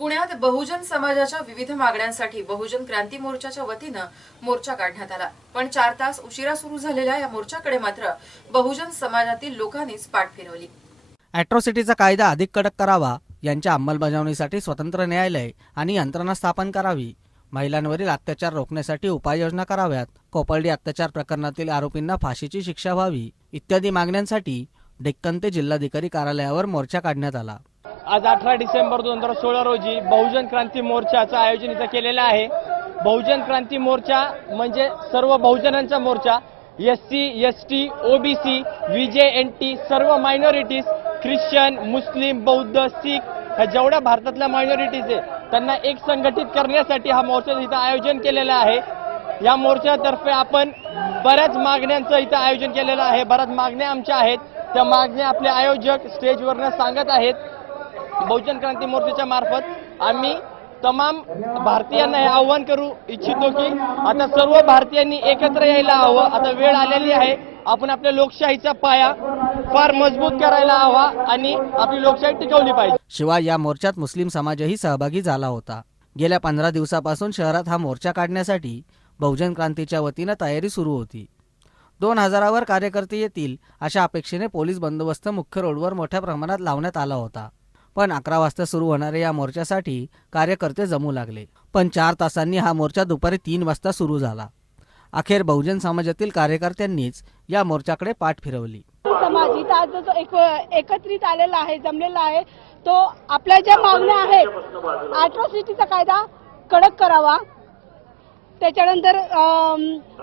पुण्यात बहुजन समाजाच्या विविध मागण्यांसाठी बहुजन क्रांती मोर्चाच्या वतीनं मोर्चा काढण्यात आला. पण चार तास उशिरा सुरू झालेल्या या मोर्चाकडे मात्र बहुजन समाजातील लोकांनीच पाठ फिरवली. अॅट्रॉसिटीचा कायदा अधिक कडक करावा यांच्या अंमलबजावणीसाठी स्वतंत्र न्यायालय आणि यंत्रणा स्थापन करावी महिलांवरील अत्याचार रोखण्यासाठी उपाययोजना कराव्यात कोपर्डी अत्याचार प्रकरणातील आरोपींना फाशीची शिक्षा व्हावी इत्यादी मागण्यांसाठी डेक्कन ते जिल्हाधिकारी कार्यालयावर मोर्चा काढण्यात आला. आज अठरा डिसेंबर दोन हजार सोळा रोजी बहुजन क्रांती मोर्चाचं आयोजन इथं केलेलं आहे. बहुजन क्रांती मोर्चा म्हणजे सर्व बहुजनांचा मोर्चा S C S T OBC VJ N T सर्व मायनॉरिटीज ख्रिश्चन मुस्लिम बौद्ध सिख ह्या जेवढ्या भारतातल्या मायनॉरिटीज आहे त्यांना एक संघटित करण्यासाठी हा मोर्चा इथं आयोजन केलेला आहे. या मोर्चातर्फे आपण बऱ्याच मागण्यांचं इथं आयोजन केलेलं आहे. बऱ्याच मागण्या आमच्या आहेत. त्या मागण्या आपले आयोजक स्टेजवरनं सांगत आहेत. बहुजन क्रांती मोर्चाच्या मार्फत आम्ही तमाम भारतीयांना हे आव्हान करू इच्छितो की आता सर्व भारतीयांनी एकत्र यायला हवं. आता वेळ आलेली आहे. आपण आपल्या लोकशाहीचा पाया फार मजबूत करायला हवा आणि आपली लोकशाही टिकवली पाहिजे. शिवाय या मोर्चात मुस्लिम समाजही सहभागी झाला होता. गेल्या पंधरा दिवसापासून शहरात हा मोर्चा काढण्यासाठी बहुजन क्रांतीच्या वतीनं तयारी सुरू होती. दोन हजारावर कार्यकर्ते येतील अशा अपेक्षेने पोलीस बंदोबस्त मुख्य रोडवर मोठ्या प्रमाणात लावण्यात आला होता. पण अकरा वाजता सुरू होणाऱ्या या मोर्चासाठी कार्यकर्ते जमू लागले. पण चार तासांनी हा मोर्चा दुपारी तीन वाजता सुरू झाला. अखेर बहुजन समाजातील कार्यकर्त्यांनीच या मोर्चाकडे पाठ फिरवली. समाज इथं आज जो एक एकत्रित आलेला आहे जमलेला आहे तो आपल्या ज्या मागण्या आहेत अॅट्रॉसिटीचा कायदा कडक करावा. त्याच्यानंतर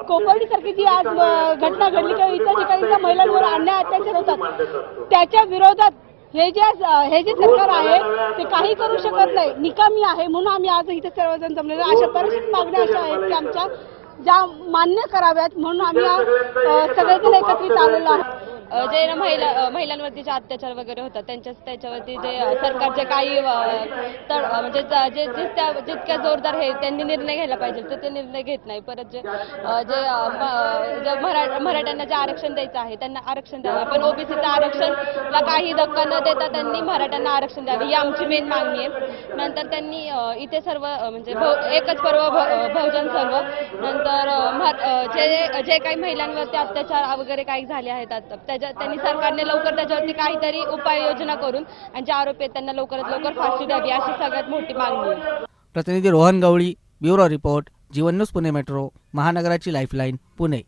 कोपर्डी सारखी जी आज घटना घडली किंवा इतर ठिकाणी महिलांवर अन्याय अत्याचार होतात त्याच्या विरोधात हे जे हे जे सरकार आहे ते काही करू शकत नाही. निकामी आहे म्हणून आम्ही आज इथे सर्वजण जमलेलो अशा बऱ्याचशा मागण्या अशा आहेत की आमच्या ज्या मान्य कराव्यात म्हणून आम्ही सगळेजण एकत्रित आलेलो आहोत. जे ना महिला महिलांवरती जे अत्याचार वगैरे होतात त्यांच्या त्याच्यावरती जे सरकारचे काही म्हणजे जे जितक्या जितक्या जोरदार हे त्यांनी निर्णय घ्यायला पाहिजे तर ते निर्णय घेत नाही. परत जे जे मराठ्यांना जे आरक्षण द्यायचं आहे त्यांना आरक्षण द्यावं. पण ओबीसीचं आरक्षणला काही धक्का न देता त्यांनी मराठ्यांना आरक्षण द्यावे. ही आमची मेन मागणी आहे. नंतर त्यांनी इथे सर्व म्हणजे एकच पर्व बहुजन सर्व. नंतर जे जे काही महिलांवरती अत्याचार वगैरे काही झाले आहेत आता त्याच्या त्यांनी सरकारने लवकर त्याच्यावरती काहीतरी उपाययोजना करून आणि जे आरोपी आहेत त्यांना लवकरात लवकर फाशी द्यावी अशी सगळ्यात मोठी मागणी प्रतिनिधी Rohan Gawali bureau report Jeevan news Pune metro महानगराची lifeline Pune.